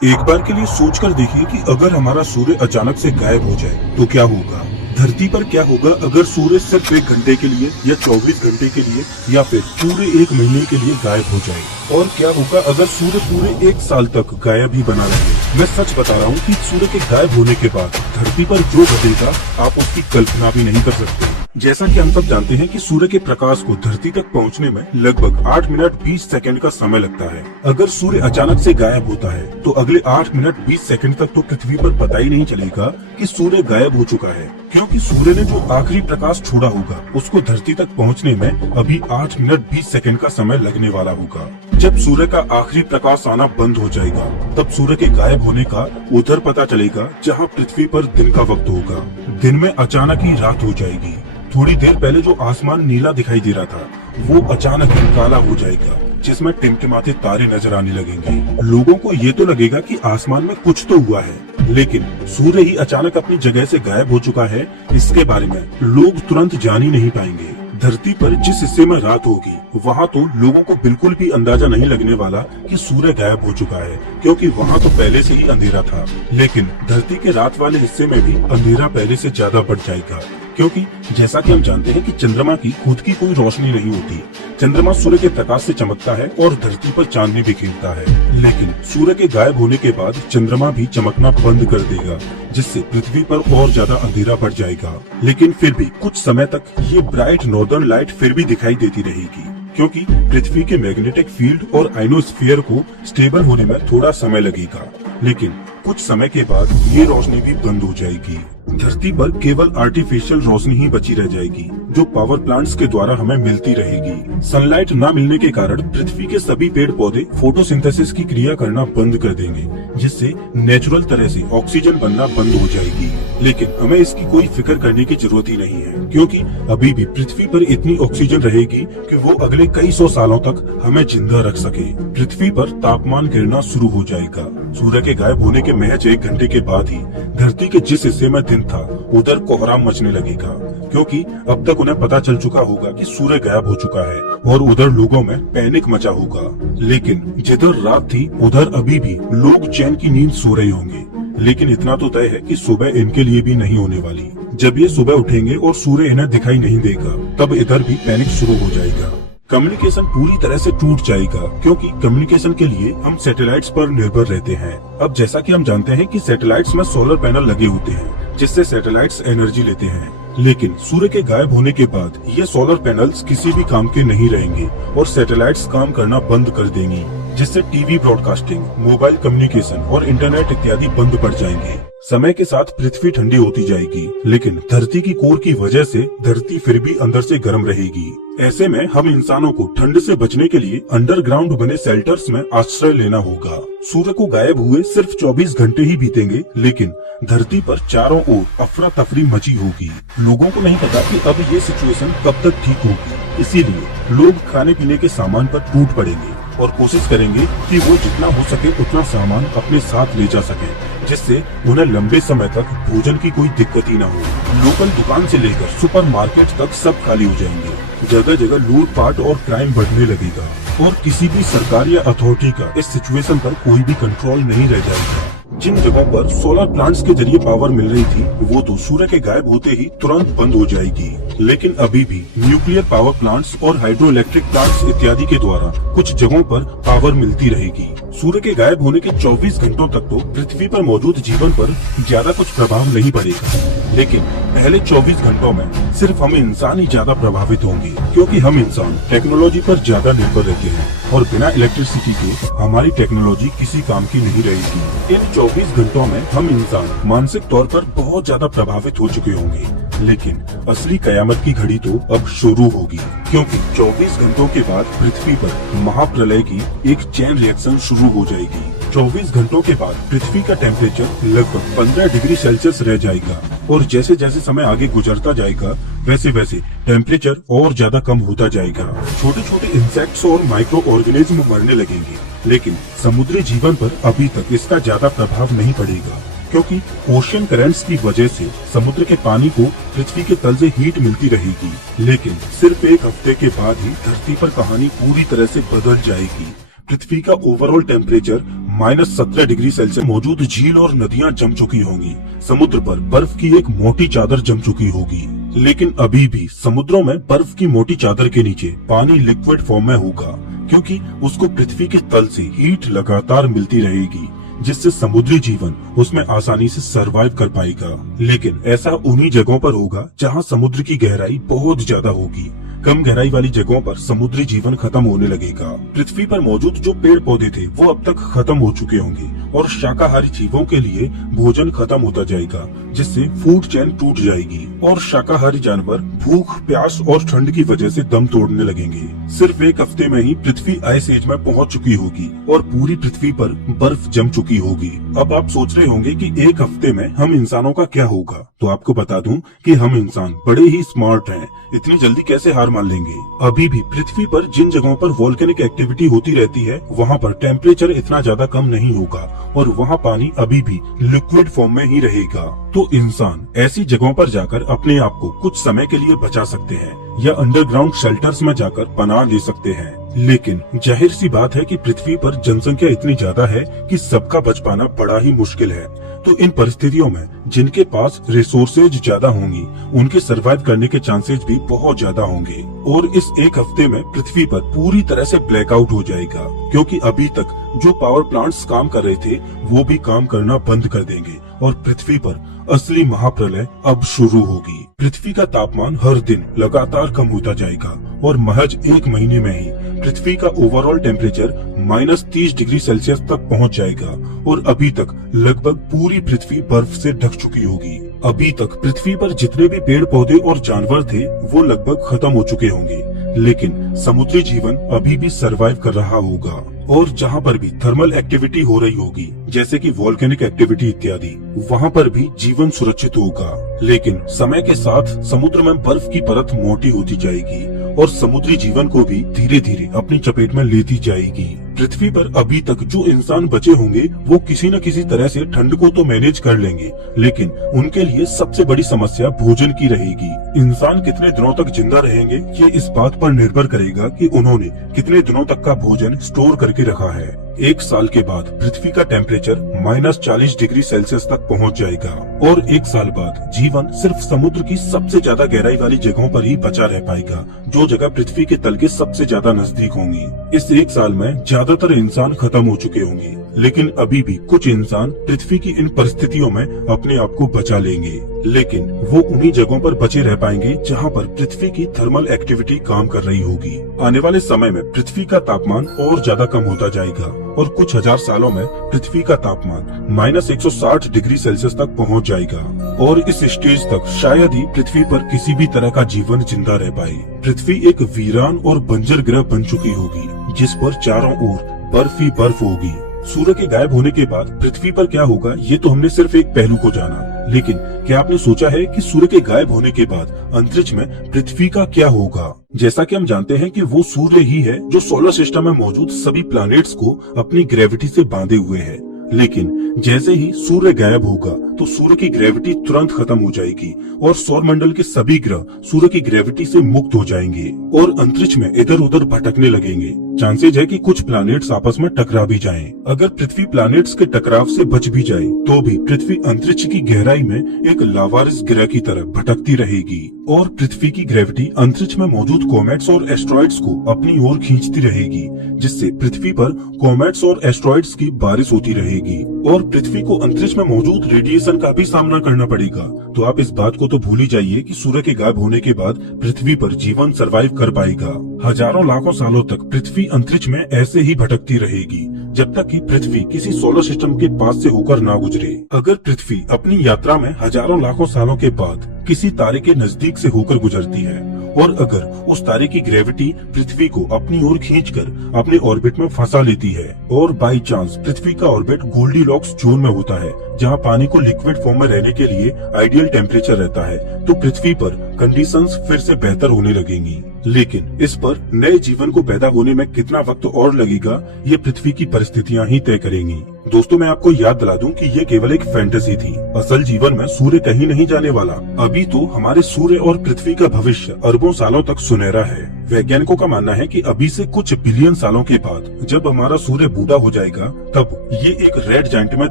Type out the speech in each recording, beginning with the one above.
एक बार के लिए सोच कर देखिए कि अगर हमारा सूर्य अचानक से गायब हो जाए तो क्या होगा। धरती पर क्या होगा अगर सूर्य सिर्फ 1 घंटे के लिए या 24 घंटे के लिए या फिर पूरे 1 महीने के लिए गायब हो जाए। और क्या होगा अगर सूर्य पूरे 1 साल तक गायब ही बना रहे। मैं सच बता रहा हूँ कि सूर्य के गायब होने के बाद धरती पर जो घटेगा आप उसकी कल्पना भी नहीं कर सकते। जैसा कि हम सब जानते हैं कि सूर्य के प्रकाश को धरती तक पहुंचने में लगभग 8 मिनट 20 सेकंड का समय लगता है। अगर सूर्य अचानक से गायब होता है तो अगले 8 मिनट 20 सेकंड तक तो पृथ्वी पर पता ही नहीं चलेगा कि सूर्य गायब हो चुका है, क्योंकि सूर्य ने जो आखिरी प्रकाश छोड़ा होगा उसको धरती तक पहुंचने में अभी 8 मिनट 20 सेकंड का समय लगने वाला होगा। जब सूर्य का आखिरी प्रकाश आना बंद हो जाएगा तब सूर्य के गायब होने का उधर पता चलेगा जहाँ पृथ्वी पर दिन का वक्त होगा। दिन में अचानक ही रात हो जाएगी। थोड़ी देर पहले जो आसमान नीला दिखाई दे रहा था वो अचानक ही काला हो जाएगा, जिसमें टिमटिमाते तारे नजर आने लगेंगे। लोगों को ये तो लगेगा कि आसमान में कुछ तो हुआ है, लेकिन सूर्य ही अचानक अपनी जगह से गायब हो चुका है, इसके बारे में लोग तुरंत जान ही नहीं पाएंगे। धरती पर जिस हिस्से में रात होगी वहाँ तो लोगों को बिल्कुल भी अंदाजा नहीं लगने वाला कि सूर्य गायब हो चुका है, क्योंकि वहाँ तो पहले से ही अंधेरा था। लेकिन धरती के रात वाले हिस्से में भी अंधेरा पहले से ज्यादा बढ़ जाएगा, क्योंकि जैसा कि हम जानते हैं कि चंद्रमा की खुद की कोई रोशनी नहीं होती। चंद्रमा सूर्य के प्रकाश से चमकता है और धरती पर चांदनी बिखेरता है। लेकिन सूर्य के गायब होने के बाद चंद्रमा भी चमकना बंद कर देगा, जिससे पृथ्वी पर और ज्यादा अंधेरा बढ़ जाएगा। लेकिन फिर भी कुछ समय तक ये ब्राइट नॉर्दर्न लाइट फिर भी दिखाई देती रहेगी, क्योंकि पृथ्वी के मैग्नेटिक फील्ड और आइनोस्फीयर को स्टेबल होने में थोड़ा समय लगेगा। लेकिन कुछ समय के बाद ये रोशनी भी बंद हो जाएगी। धरती पर केवल आर्टिफिशियल रोशनी ही बची रह जाएगी, जो पावर प्लांट्स के द्वारा हमें मिलती रहेगी। सनलाइट न मिलने के कारण पृथ्वी के सभी पेड़ पौधे फोटोसिंथेसिस की क्रिया करना बंद कर देंगे, जिससे नेचुरल तरह से ऑक्सीजन बनना बंद हो जाएगी। लेकिन हमें इसकी कोई फिक्र करने की जरूरत ही नहीं है, क्योंकि अभी भी पृथ्वी पर इतनी ऑक्सीजन रहेगी कि वो अगले कई सौ सालों तक हमें जिंदा रख सके। पृथ्वी पर तापमान गिरना शुरू हो जाएगा। सूर्य के गायब होने के महज 1 घंटे के बाद ही धरती के जिस हिस्से में दिन था उधर कोहराम मचने लगेगा, क्योंकि अब तक उन्हें पता चल चुका होगा कि सूर्य गायब हो चुका है और उधर लोगों में पैनिक मचा होगा। लेकिन जिधर रात थी उधर अभी भी लोग चैन की नींद सो रहे होंगे। लेकिन इतना तो तय है कि सुबह इनके लिए भी नहीं होने वाली। जब ये सुबह उठेंगे और सूर्य इन्हें दिखाई नहीं देगा तब इधर भी पैनिक शुरू हो जाएगा। कम्युनिकेशन पूरी तरह से टूट जाएगा, क्योंकि कम्युनिकेशन के लिए हम सैटेलाइट्स पर निर्भर रहते हैं। अब जैसा कि हम जानते हैं कि सैटेलाइट्स में सोलर पैनल लगे होते हैं, जिससे सैटेलाइट्स एनर्जी लेते हैं। लेकिन सूर्य के गायब होने के बाद ये सोलर पैनल्स किसी भी काम के नहीं रहेंगे और सैटेलाइट्स काम करना बंद कर देंगी, जिससे टीवी ब्रॉडकास्टिंग, मोबाइल कम्युनिकेशन और इंटरनेट इत्यादि बंद पड़ जाएंगे। समय के साथ पृथ्वी ठंडी होती जाएगी, लेकिन धरती की कोर की वजह से धरती फिर भी अंदर से गर्म रहेगी। ऐसे में हम इंसानों को ठंड से बचने के लिए अंडरग्राउंड बने शेल्टर्स में आश्रय लेना होगा। सूर्य को गायब हुए सिर्फ 24 घंटे ही बीतेंगे, लेकिन धरती पर चारों ओर अफरा तफरी मची होगी। लोगों को नहीं पता कि अब ये सिचुएशन कब तक ठीक होगी, इसीलिए लोग खाने पीने के सामान पर टूट पड़ेंगे और कोशिश करेंगे कि वो जितना हो सके उतना सामान अपने साथ ले जा सके, जिससे उन्हें लंबे समय तक भोजन की कोई दिक्कत ही न हो। लोकल दुकान से लेकर सुपरमार्केट तक सब खाली हो जाएंगे। जगह जगह लूटपाट और क्राइम बढ़ने लगेगा और किसी भी सरकार या अथॉरिटी का इस सिचुएशन पर कोई भी कंट्रोल नहीं रह जाएगा। जिन जगहों पर सोलर प्लांट्स के जरिए पावर मिल रही थी वो तो सूर्य के गायब होते ही तुरंत बंद हो जाएगी। लेकिन अभी भी न्यूक्लियर पावर प्लांट्स और हाइड्रो इलेक्ट्रिक प्लांट्स इत्यादि के द्वारा कुछ जगहों पर पावर मिलती रहेगी। सूर्य के गायब होने के 24 घंटों तक तो पृथ्वी पर मौजूद जीवन पर ज्यादा कुछ प्रभाव नहीं पड़ेगा, लेकिन पहले 24 घंटों में सिर्फ हम इंसान ही ज्यादा प्रभावित होंगे, क्योंकि हम इंसान टेक्नोलॉजी पर ज्यादा निर्भर रहते हैं और बिना इलेक्ट्रिसिटी के हमारी टेक्नोलॉजी किसी काम की नहीं रहेगी। इन 24 घंटों में हम इंसान मानसिक तौर पर बहुत ज्यादा प्रभावित हो चुके होंगे, लेकिन असली कयामत की घड़ी तो अब शुरू होगी, क्योंकि 24 घंटों के बाद पृथ्वी पर महाप्रलय की एक चेन रिएक्शन शुरू हो जाएगी। 24 घंटों के बाद पृथ्वी का टेम्परेचर लगभग 15 डिग्री सेल्सियस रह जाएगा और जैसे जैसे समय आगे गुजरता जाएगा वैसे वैसे टेम्परेचर और ज्यादा कम होता जाएगा। छोटे छोटे इंसेक्ट्स और माइक्रो ऑर्गेनिज्म मरने लगेंगे, लेकिन समुद्री जीवन पर अभी तक इसका ज्यादा प्रभाव नहीं पड़ेगा, क्योंकि ओशियन करंट्स की वजह से समुद्र के पानी को पृथ्वी के तल से हीट मिलती रहेगी। लेकिन सिर्फ 1 हफ्ते के बाद ही धरती पर कहानी पूरी तरह से बदल जाएगी। पृथ्वी का ओवरऑल टेम्परेचर -17 डिग्री सेल्सियस मौजूद झील और नदियां जम चुकी होंगी। समुद्र पर बर्फ की एक मोटी चादर जम चुकी होगी। लेकिन अभी भी समुद्रों में बर्फ की मोटी चादर के नीचे पानी लिक्विड फॉर्म में होगा, क्योंकि उसको पृथ्वी के तल से हीट लगातार मिलती रहेगी, जिससे समुद्री जीवन उसमें आसानी से सरवाइव कर पाएगा। लेकिन ऐसा उन्हीं जगहों पर होगा जहां समुद्र की गहराई बहुत ज्यादा होगी। कम गहराई वाली जगहों पर समुद्री जीवन खत्म होने लगेगा। पृथ्वी पर मौजूद जो पेड़ पौधे थे वो अब तक खत्म हो चुके होंगे और शाकाहारी जीवों के लिए भोजन खत्म होता जाएगा, जिससे फूड चेन टूट जाएगी और शाकाहारी जानवर भूख, प्यास और ठंड की वजह से दम तोड़ने लगेंगे। सिर्फ एक हफ्ते में ही पृथ्वी आइस एज में पहुंच चुकी होगी और पूरी पृथ्वी पर बर्फ जम चुकी होगी। अब आप सोच रहे होंगे कि एक हफ्ते में हम इंसानों का क्या होगा, तो आपको बता दूं कि हम इंसान बड़े ही स्मार्ट हैं। इतनी जल्दी कैसे हार मान लेंगे। अभी भी पृथ्वी पर जिन जगहों पर वोल्केनिक एक्टिविटी होती रहती है वहाँ पर टेम्परेचर इतना ज्यादा कम नहीं होगा और वहाँ पानी अभी भी लिक्विड फॉर्म में ही रहेगा। तो इंसान ऐसी जगहों पर जाकर अपने आप को कुछ समय के लिए बचा सकते हैं या अंडरग्राउंड शेल्टर्स में जाकर पनाह ले सकते हैं। लेकिन जाहिर सी बात है कि पृथ्वी पर जनसंख्या इतनी ज्यादा है कि सबका बच पाना बड़ा ही मुश्किल है। तो इन परिस्थितियों में जिनके पास रिसोर्सेज ज्यादा होंगी उनके सरवाइव करने के चांसेस भी बहुत ज्यादा होंगे। और इस एक हफ्ते में पृथ्वी पर पूरी तरह से ब्लैकआउट हो जाएगा, क्योंकि अभी तक जो पावर प्लांट्स काम कर रहे थे वो भी काम करना बंद कर देंगे और पृथ्वी पर असली महाप्रलय अब शुरू होगी। पृथ्वी का तापमान हर दिन लगातार कम होता जाएगा और महज एक महीने में ही पृथ्वी का ओवरऑल टेम्परेचर -30 डिग्री सेल्सियस तक पहुंच जाएगा और अभी तक लगभग पूरी पृथ्वी बर्फ से ढक चुकी होगी। अभी तक पृथ्वी पर जितने भी पेड़ पौधे और जानवर थे वो लगभग खत्म हो चुके होंगे, लेकिन समुद्री जीवन अभी भी सरवाइव कर रहा होगा। और जहाँ पर भी थर्मल एक्टिविटी हो रही होगी, जैसे कि वोल्केनिक एक्टिविटी इत्यादि, वहाँ पर भी जीवन सुरक्षित होगा। लेकिन समय के साथ समुद्र में बर्फ की परत मोटी होती जाएगी और समुद्री जीवन को भी धीरे धीरे अपनी चपेट में लेती जाएगी। पृथ्वी पर अभी तक जो इंसान बचे होंगे वो किसी न किसी तरह से ठंड को तो मैनेज कर लेंगे, लेकिन उनके लिए सबसे बड़ी समस्या भोजन की रहेगी। इंसान कितने दिनों तक जिंदा रहेंगे ये इस बात पर निर्भर करेगा कि उन्होंने कितने दिनों तक का भोजन स्टोर करके रखा है। एक साल के बाद पृथ्वी का टेम्परेचर -40 डिग्री सेल्सियस तक पहुंच जाएगा और एक साल बाद जीवन सिर्फ समुद्र की सबसे ज्यादा गहराई वाली जगहों पर ही बचा रह पाएगा, जो जगह पृथ्वी के तल के सबसे ज्यादा नजदीक होंगी। इस एक साल में ज्यादातर इंसान खत्म हो चुके होंगे, लेकिन अभी भी कुछ इंसान पृथ्वी की इन परिस्थितियों में अपने आप को बचा लेंगे। लेकिन वो उन्हीं जगहों पर बचे रह पाएंगे जहाँ पर पृथ्वी की थर्मल एक्टिविटी काम कर रही होगी। आने वाले समय में पृथ्वी का तापमान और ज्यादा कम होता जाएगा और कुछ हजार सालों में पृथ्वी का तापमान -160 डिग्री सेल्सियस तक पहुंच जाएगा और इस स्टेज तक शायद ही पृथ्वी पर किसी भी तरह का जीवन जिंदा रह पाए। पृथ्वी एक वीरान और बंजर ग्रह बन चुकी होगी, जिस पर चारों ओर बर्फ ही बर्फ होगी। सूर्य के गायब होने के बाद पृथ्वी पर क्या होगा ये तो हमने सिर्फ एक पहलू को जाना, लेकिन क्या आपने सोचा है कि सूर्य के गायब होने के बाद अंतरिक्ष में पृथ्वी का क्या होगा? जैसा कि हम जानते हैं कि वो सूर्य ही है जो सोलर सिस्टम में मौजूद सभी प्लैनेट्स को अपनी ग्रेविटी से बांधे हुए है। लेकिन जैसे ही सूर्य गायब होगा तो सूर्य की ग्रेविटी तुरंत खत्म हो जाएगी और सौरमंडल के सभी ग्रह सूर्य की ग्रेविटी से मुक्त हो जाएंगे और अंतरिक्ष में इधर उधर भटकने लगेंगे। चांसेज है कि कुछ प्लैनेट्स आपस में टकरा भी जाएं। अगर पृथ्वी प्लैनेट्स के टकराव से बच भी जाए तो भी पृथ्वी अंतरिक्ष की गहराई में एक लावारिस ग्रह की तरह भटकती रहेगी और पृथ्वी की ग्रेविटी अंतरिक्ष में मौजूद कॉमेट्स और एस्ट्रॉइड्स को अपनी ओर खींचती रहेगी, जिससे पृथ्वी पर कॉमेट्स और एस्ट्रॉइड्स की बारिश होती रहेगी और पृथ्वी को अंतरिक्ष में मौजूद रेडिएशन का भी सामना करना पड़ेगा। तो आप इस बात को तो भूल ही जाइए कि सूर्य के गायब होने के बाद पृथ्वी पर जीवन सरवाइव कर पाएगा। हजारों लाखों सालों तक पृथ्वी अंतरिक्ष में ऐसे ही भटकती रहेगी जब तक कि पृथ्वी किसी सोलर सिस्टम के पास से होकर ना गुजरे। अगर पृथ्वी अपनी यात्रा में हजारों लाखों सालों के बाद किसी तारे के नजदीक से होकर गुजरती है और अगर उस तारे की ग्रेविटी पृथ्वी को अपनी ओर खींचकर अपने ऑर्बिट में फंसा लेती है और बाई चांस पृथ्वी का ऑर्बिट गोल्डीलॉक्स जोन में होता है जहां पानी को लिक्विड फॉर्म में रहने के लिए आइडियल टेम्परेचर रहता है, तो पृथ्वी पर कंडीशंस फिर से बेहतर होने लगेंगी। लेकिन इस पर नए जीवन को पैदा होने में कितना वक्त और लगेगा ये पृथ्वी की परिस्थितियां ही तय करेंगी। दोस्तों मैं आपको याद दिला दूं कि ये केवल एक फैंटेसी थी। असल जीवन में सूर्य कहीं नहीं जाने वाला। अभी तो हमारे सूर्य और पृथ्वी का भविष्य अरबों सालों तक सुनहरा है। वैज्ञानिकों का मानना है कि अभी से कुछ बिलियन सालों के बाद जब हमारा सूर्य बूढ़ा हो जाएगा तब ये एक रेड जाइंट में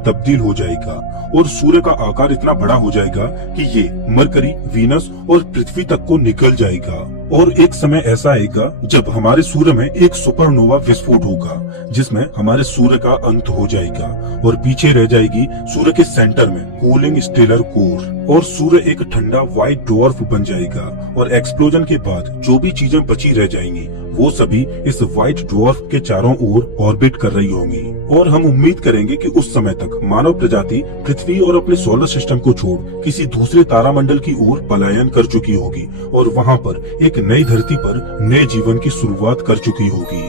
तब्दील हो जाएगा और सूर्य का आकार इतना बड़ा हो जाएगा कि ये मरकरी, वीनस और पृथ्वी तक को निकल जाएगा। और एक समय ऐसा आएगा जब हमारे सूर्य में एक सुपरनोवा विस्फोट होगा जिसमें हमारे सूर्य का अंत हो जाएगा और पीछे रह जाएगी सूर्य के सेंटर में कूलिंग स्टेलर कोर और सूर्य एक ठंडा व्हाइट ड्वार्फ बन जाएगा। और एक्सप्लोजन के बाद जो भी चीजें बची रह जाएंगी वो सभी इस व्हाइट ड्वार्फ के चारों ओर ऑर्बिट कर रही होंगी। और हम उम्मीद करेंगे कि उस समय तक मानव प्रजाति पृथ्वी और अपने सोलर सिस्टम को छोड़ किसी दूसरे तारामंडल की ओर पलायन कर चुकी होगी और वहाँ पर एक नई धरती पर नए जीवन की शुरुआत कर चुकी होगी।